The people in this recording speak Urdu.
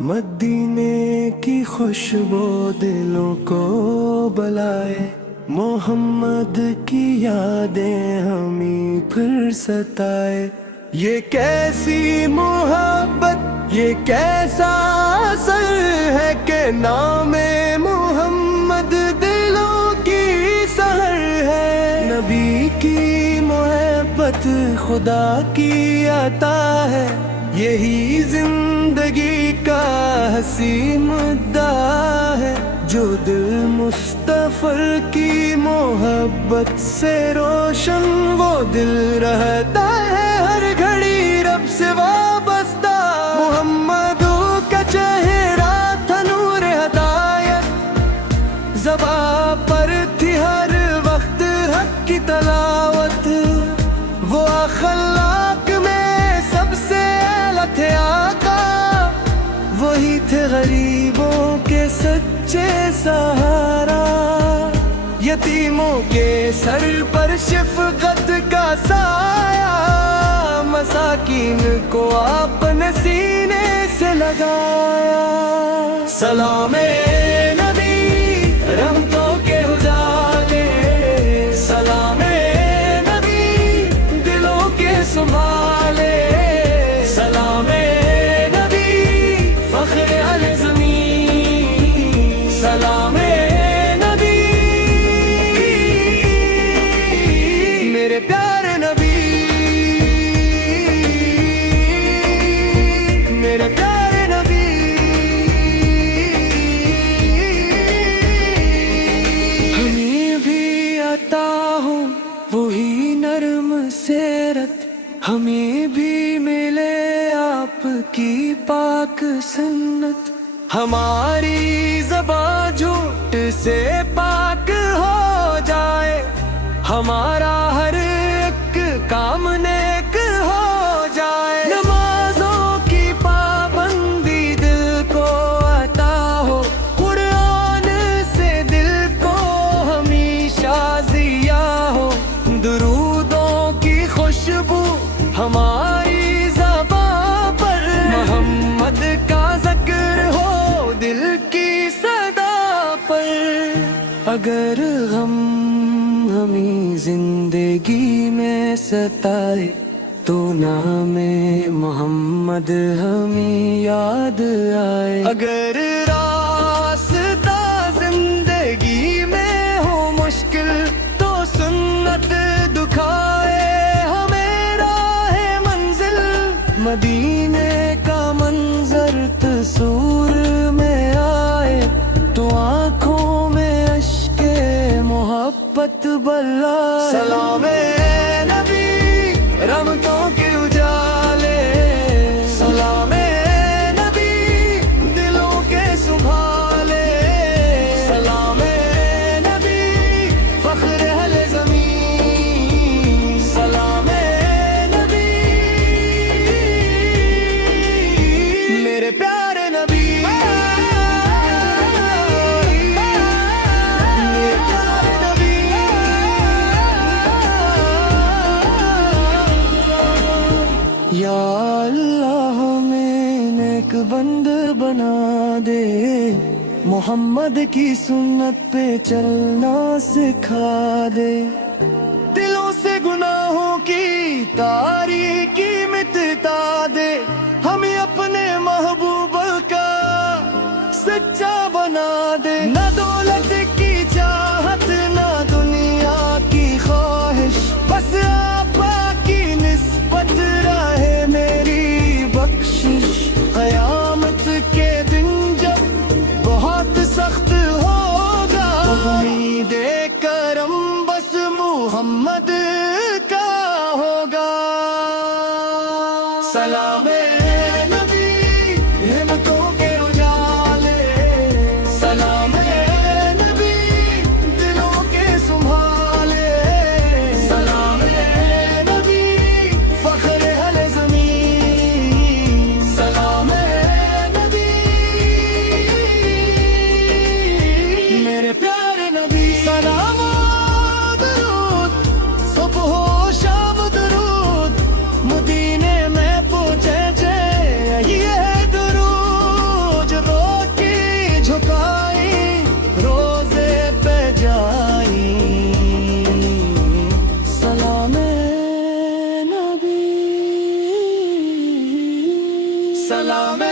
مدینے کی خوشبو دلوں کو بلائے، محمد کی یادیں ہمیں پھر ستائے۔ یہ کیسی محبت، یہ کیسا اثر ہے کہ نام محمد دلوں کی سحر ہے۔ نبی کی محبت خدا کی عطا ہے، یہی زندگی کا حسین مدعا ہے۔ جو دل مصطفی کی محبت سے روشن، وہ دل رہتا ہے ہر گھڑی رب سے وابستہ۔ محمد کا چہرہ تھا نور ہدایت، زباں پر تھی ہر وقت حق کی تلاوت۔ وہ اخلاق میں سب سے اعلیٰ تھے آقا، وہی تھے غریبوں کے سچے سہارا۔ یتیموں کے سر پر شفقت کا سایہ، مساکین کو آپ نے سینے سے لگایا۔ سلام نبی رحمتوں کے اجالے، سلام نبی دلوں کے سنبھالے، سلام نبی فخر اہل زمین، سلام نبی میرے پیارے نبی، میرے پیارے نبی۔ ہمیں بھی عطا ہو وہی نرم سیرت، ہمیں بھی ملے آپ کی پاک سنت۔ ہماری زبان جھوٹ سے پاک ہو جائے، ہمارا ہر ایک کام نیک ہو جائے۔ نمازوں کی پابندی دل کو عطا ہو، قرآن سے دل کو ہمیشہ ضیاء ہو۔ درودوں کی خوشبو ہماری زبان پر، محمد کا ذکر ہو دل کی صدا پر۔ اگر غم ہمیں زندگی میں ستائے، تو نام محمد ہمیں یاد آئے۔ اگر راستہ زندگی میں ہو مشکل، تو سنت دکھائے ہمیں راہ منزل۔ مدینے کا منظر تصور میں آئے، تو آنکھوں میں اشک محبت بلائے۔ سلام نبی رحمتوں کے اجالے، سلام نبی دلوں کے سنبھالے، سلام نبی فخر اہل زمین، سلام نبی میرے پیارے نبی۔ یا اللہ ہمیں نیک بند بنا دے، محمد کی سنت پہ چلنا سکھا دے۔ دلوں سے گناہوں کی تاریکی مٹا دے، ہمیں اپنے محبوب کا سچا بنا دے۔ نہ دولت کی چاہت، نہ دنیا کی خواہش، بس آپ کی نسبت رہے میری بخشش۔ قیامت کے دن جب بہت سخت ہوگا، امید کرم بس محمد کا ہوگا۔ سلام نبی ہمتوں کے اجالے، سلام سلام